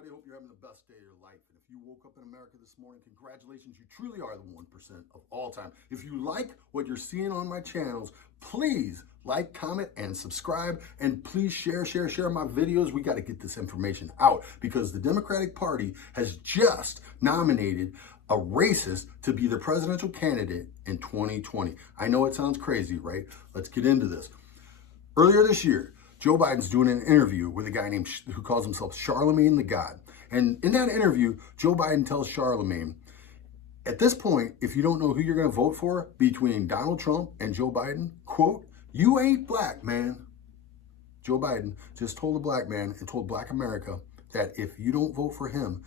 everybody. Hope you're having the best day of your life. And if you woke up in America this morning, congratulations. You truly are the 1% of all time. If you like what you're seeing on my channels, please like, comment, and subscribe. And please share my videos. We got to get this information out because the Democratic Party has just nominated a racist to be the presidential candidate in 2020. I know it sounds crazy, right? Let's get into this. Earlier this year, Joe Biden's doing an interview with a guy named who calls himself Charlemagne the God. And in that interview, Joe Biden tells Charlemagne, at this point, if you don't know who you're going to vote for between Donald Trump and Joe Biden, quote, you ain't black, man. Joe Biden just told a black man and told black America that if you don't vote for him,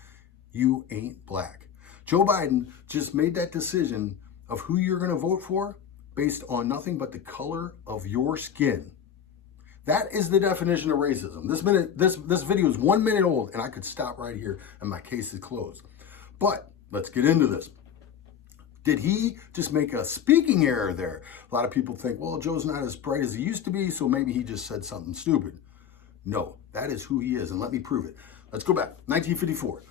you ain't black. Joe Biden just made that decision of who you're going to vote for based on nothing but the color of your skin. That is the definition of racism. This video is 1 minute old, and I could stop right here, and my case is closed. But let's get into this. Did he just make a speaking error there? A lot of people think, well, Joe's not as bright as he used to be, so maybe he just said something stupid. No, that is who he is, and let me prove it. Let's go back. 1954.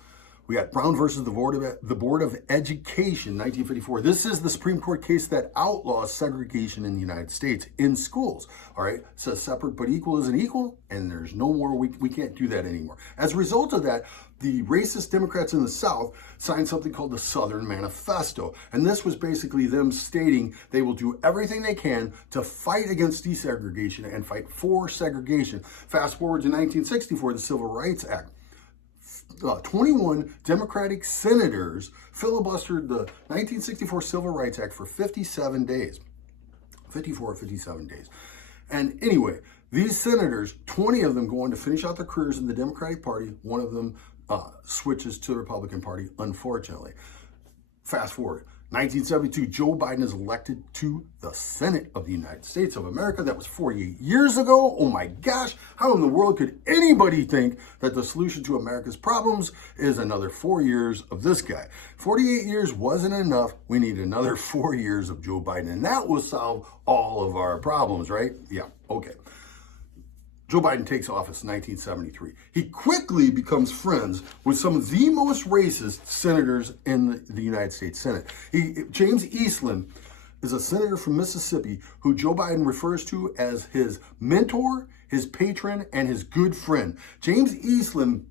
We got Brown versus the Board of Education, 1954. This is the Supreme Court case that outlaws segregation in the United States in schools. All right, it says separate but equal isn't equal, and there's no more, we can't do that anymore. As a result of that, the racist Democrats in the South signed something called the Southern Manifesto. And this was basically them stating they will do everything they can to fight against desegregation and fight for segregation. Fast forward to 1964, the Civil Rights Act. 21 Democratic senators filibustered the 1964 Civil Rights Act for 57 days. 54 or 57 days. And anyway, these senators, 20 of them go on to finish out their careers in the Democratic Party. One of them switches to the Republican Party, unfortunately. Fast forward. 1972, Joe Biden is elected to the Senate of the United States of America. That was 48 years ago. Oh my gosh, how in the world could anybody think that the solution to America's problems is another 4 years of this guy? 48 years wasn't enough. We need another 4 years of Joe Biden, and that will solve all of our problems, right? Yeah, okay. Joe Biden takes office in 1973. He quickly becomes friends with some of the most racist senators in the United States Senate. James Eastland is a senator from Mississippi who Joe Biden refers to as his mentor, his patron, and his good friend. James Eastland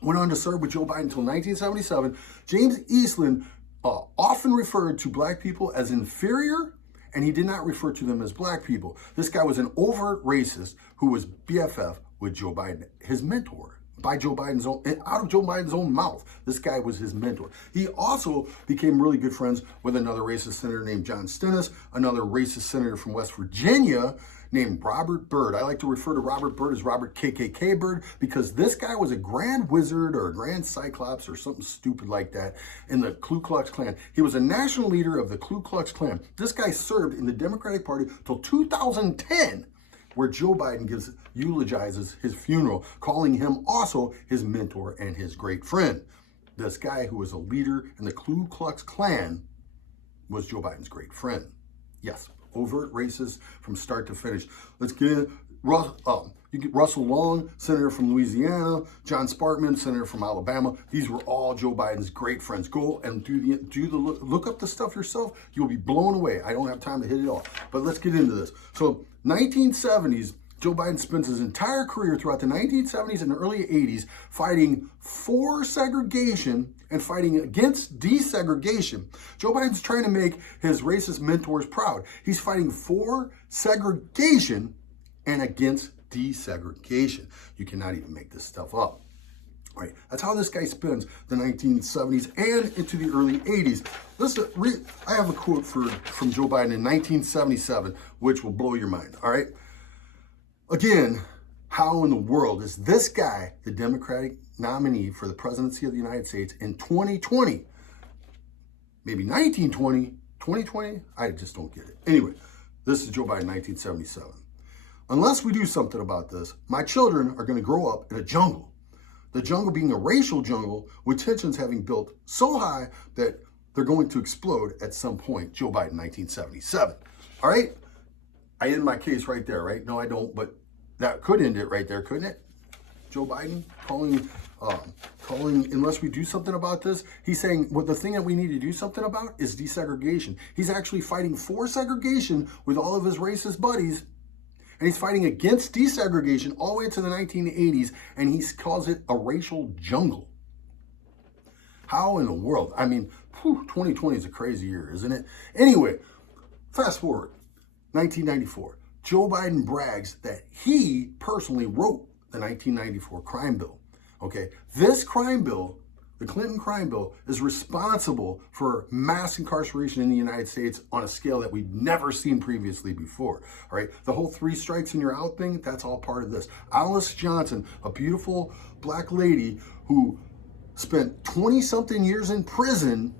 went on to serve with Joe Biden until 1977. James Eastland often referred to black people as inferior, and he did not refer to them as black people. This guy was an overt racist who was BFF with Joe Biden, his mentor, by Joe Biden's own, out of Joe Biden's own mouth. This guy was his mentor. He also became really good friends with another racist senator named John Stennis, another racist senator from West Virginia named Robert Byrd. I like to refer to Robert Byrd as Robert KKK Byrd because this guy was a grand wizard or a grand cyclops or something stupid like that in the Ku Klux Klan. He was a national leader of the Ku Klux Klan. This guy served in the Democratic Party till 2010, where Joe Biden eulogizes his funeral, calling him also his mentor and his great friend. This guy who was a leader in the Ku Klux Klan was Joe Biden's great friend. Yes, overt racist from start to finish. Let's get in. You get Russell Long, senator from Louisiana, John Sparkman, senator from Alabama. These were all Joe Biden's great friends. Go and look up the stuff yourself. You'll be blown away. I don't have time to hit it all, but let's get into this. So 1970s, Joe Biden spends his entire career throughout the 1970s and early 80s fighting for segregation and fighting against desegregation. Joe Biden's trying to make his racist mentors proud. He's fighting for segregation and against desegregation. You cannot even make this stuff up. All right, that's how this guy spends the 1970s and into the early 80s. Listen, I have a quote from Joe Biden in 1977, which will blow your mind, all right? Again, how in the world is this guy the Democratic nominee for the presidency of the United States in 2020? Maybe 1920, 2020? I just don't get it. Anyway, this is Joe Biden, 1977. Unless we do something about this, my children are going to grow up in a jungle. The jungle being a racial jungle with tensions having built so high that they're going to explode at some point. Joe Biden, 1977. All right? I end my case right there, right? No, I don't, but that could end it right there, couldn't it? Joe Biden, calling, unless we do something about this, he's saying, well, the thing that we need to do something about is desegregation. He's actually fighting for segregation with all of his racist buddies, and he's fighting against desegregation all the way to the 1980s, and he calls it a racial jungle. How in the world? I mean, 2020 is a crazy year, isn't it? Anyway, fast forward, 1994. Joe Biden brags that he personally wrote the 1994 crime bill. Okay, this crime bill, the Clinton crime bill, is responsible for mass incarceration in the United States on a scale that we've never seen previously before. All right, the whole 3 strikes and you're out thing, that's all part of this. Alice Johnson, a beautiful black lady who spent 20-something years in prison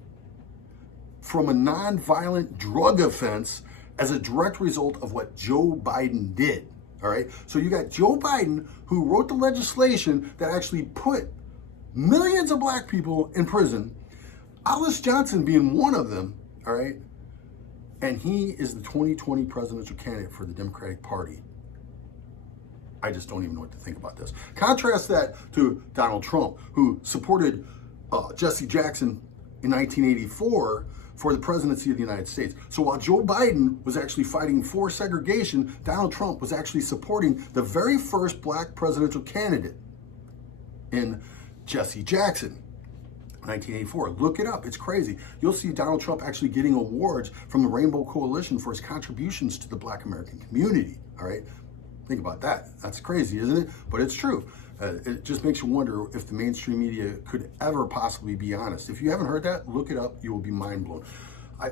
from a non-violent drug offense as a direct result of what Joe Biden did. All right, so you got Joe Biden, who wrote the legislation that actually put millions of black people in prison, Alice Johnson being one of them, all right, and he is the 2020 presidential candidate for the Democratic Party. I just don't even know what to think about this. Contrast that to Donald Trump, who supported Jessie Jackson in 1984 for the presidency of the United States. So while Joe Biden was actually fighting for segregation, Donald Trump was actually supporting the very first black presidential candidate in Jessie Jackson, 1984. Look it up. It's crazy. You'll see Donald Trump actually getting awards from the Rainbow Coalition for his contributions to the black American community. All right. Think about that. That's crazy, isn't it? But it's true. It just makes you wonder if the mainstream media could ever possibly be honest. If you haven't heard that, look it up. You will be mind blown.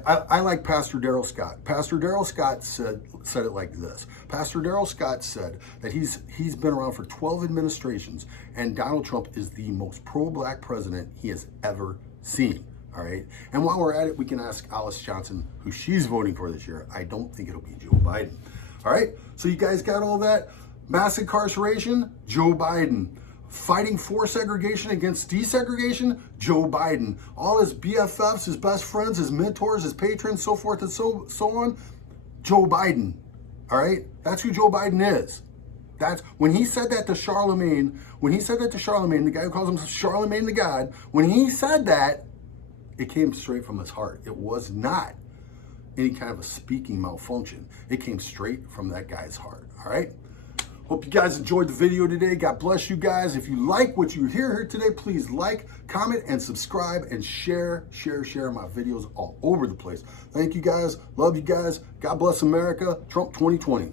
I like Pastor Darrell Scott. Pastor Darrell Scott said it like this. Pastor Darrell Scott said that he's been around for 12 administrations, and Donald Trump is the most pro-black president he has ever seen. All right. And while we're at it, we can ask Alice Johnson who she's voting for this year. I don't think it'll be Joe Biden. All right. So you guys got all that? Mass incarceration, Joe Biden. Fighting for segregation against desegregation, Joe Biden. All his BFFs, his best friends, his mentors, his patrons, so forth and so on, Joe Biden. All right? That's who Joe Biden is. That's when he said that to Charlemagne, the guy who calls himself Charlemagne the God, when he said that, it came straight from his heart. It was not any kind of a speaking malfunction. It came straight from that guy's heart. All right? Hope you guys enjoyed the video today. God bless you guys. If you like what you hear here today, please like, comment, and subscribe, and share my videos all over the place. Thank you guys. Love you guys. God bless America. Trump 2020.